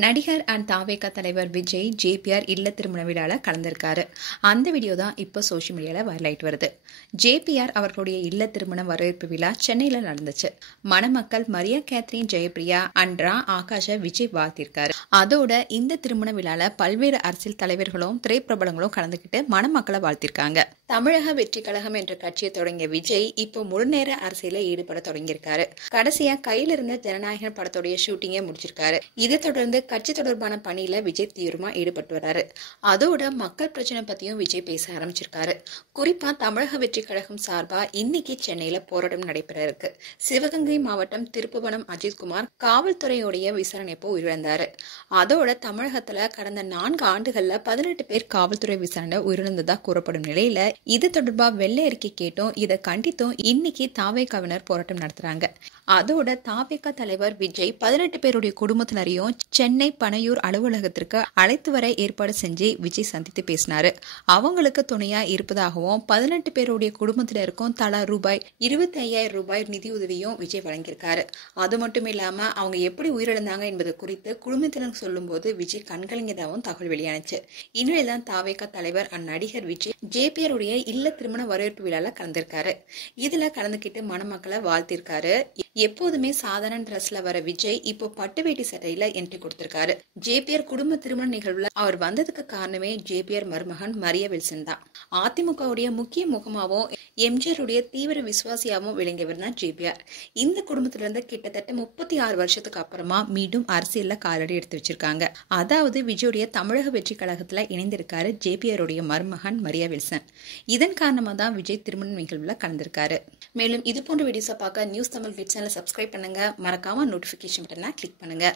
நடிகர் அண்ட் தாவேகா தலைவர் விஜய் ஜேபிஆர் இல்ல திருமண விழால கலந்திருக்காரு. அந்த வீடியோ தான் இப்போ சோஷியல் மீடியால வைரல் ஆயிட்டு வருது. ஜேபிஆர் அவர்களுடைய இல்ல திருமண வரவேற்பு விழா சென்னையில நடந்துச்சு. மணமக்கள் மரியா கேத்ரின், ஜெயபிரியா, அண்ட்ரா, ஆகாஷ விஜய் வாழ்த்திருக்காரு. அதோட இந்த திருமண விழால பல்வேறு அரசியல் தலைவர்களும் திரைப்பிரபலங்களும் கலந்துகிட்டு மணமக்களை வாழ்த்திருக்காங்க. தமிழக வெற்றி கழகம் என்ற கட்சியை தொடங்கிய விஜய் இப்போ முழுநேர அரசியல ஈடுபட தொடங்கியிருக்காரு. கடைசியா கையில இருந்த ஜனநாயகன் படத்துடைய ஷூட்டிங்கை முடிச்சிருக்காரு. இதை தொடர்ந்து கட்சி தொடர்பான பணியில விஜய் தீவிரமா ஈடுபட்டு வராரு. அதோட மக்கள் பிரச்சனை பத்தியும் விஜய் பேச ஆரம்பிச்சிருக்காரு. குறிப்பா தமிழக வெற்றி கழகம் சார்பா இன்னைக்கு சென்னையில போராட்டம் நடைபெற இருக்கு. சிவகங்கை மாவட்டம் திருப்புவனம் அஜித்குமார் காவல்துறையுடைய விசாரணைப்போ உயிரிழந்தாரு. அதோட தமிழகத்துல கடந்த 4 ஆண்டுகள்ல 18 பேர் காவல்துறை விசாரணை உயிரிழந்ததா கூறப்படும் நிலையில இது தொடர்பா வெள்ளை அறிக்கை கேட்டும் இதை கண்டித்தும் இன்னைக்கு தாவேகாவினர் போராட்டம் நடத்துறாங்க. அதோட தாவேகா தலைவர் விஜய் 18 பேருடைய குடும்பத்தினரையும் சென்னை பனையூர் அலுவலகத்திற்கு அழைத்து வர ஏற்பாடு செஞ்சு விஜய் சந்தித்து பேசினாரு. அவங்களுக்கு துணையா இருப்பதாகவும் 18 பேருடைய குடும்பத்தினருக்கும் தலா ரூபாய் 25,000 நிதி உதவியும் விஜய் வழங்கியிருக்காரு. அது மட்டும் இல்லாம அவங்க எப்படி உயிரிழந்தாங்க என்பது குறித்து குடும்பத்தினர் சொல்லும் போது விஜய் கண்கலங்கியதாகவும் தகவல் வெளியானுச்சு. இந்நிலையில்தான் தாவேகா தலைவர் அந்நடிகர் விஜய் ஜேபிஆர் உடைய இல்ல திருமண வரவேற்பு விழால கலந்திருக்காரு. இதுல கலந்துகிட்டு மணமக்களை வாழ்த்திருக்காரு. எப்போதுமே சாதாரண டிரெஸ்ல வர விஜய் இப்போ பட்டு வேட்டி சட்டையில என்ட்ரி கொடுத்திருக்காரு. ஜேபிஆர் குடும்ப திருமண நிகழ்வுல அவர் வந்ததுக்கு காரணமே ஜேபிஆர் மருமகன் மரியா வில்சன் தான். அதிமுகவுடைய முக்கிய முகமாவும் எம்ஜிஆருடைய தீவிர விசுவாசியாவும் விளங்கியவர் தான் ஜேபிஆர். இந்த குடும்பத்திலிருந்து கிட்டத்தட்ட 36 வருஷத்துக்கு அப்புறமா மீண்டும் அரசியல்ல காலடி எடுத்து வச்சிருக்காங்க. அதாவது விஜயுடைய தமிழக வெற்றி கழகத்துல இணைந்திருக்காரு ஜேபிஆருடைய மருமகன் மரியா வில்சன். இதன் காரணமா தான் விஜய் திருமண நிகழ்வுல கலந்திருக்காரு. மேலும் இது போன்ற வீடியோஸை பார்க்க நியூஸ் தமிழ் கிளிட்ஸ் சேனலை சப்ஸ்கிரைப் பண்ணுங்க. மறக்காம நோட்டிபிகேஷன் பட்டனை கிளிக் பண்ணுங்க.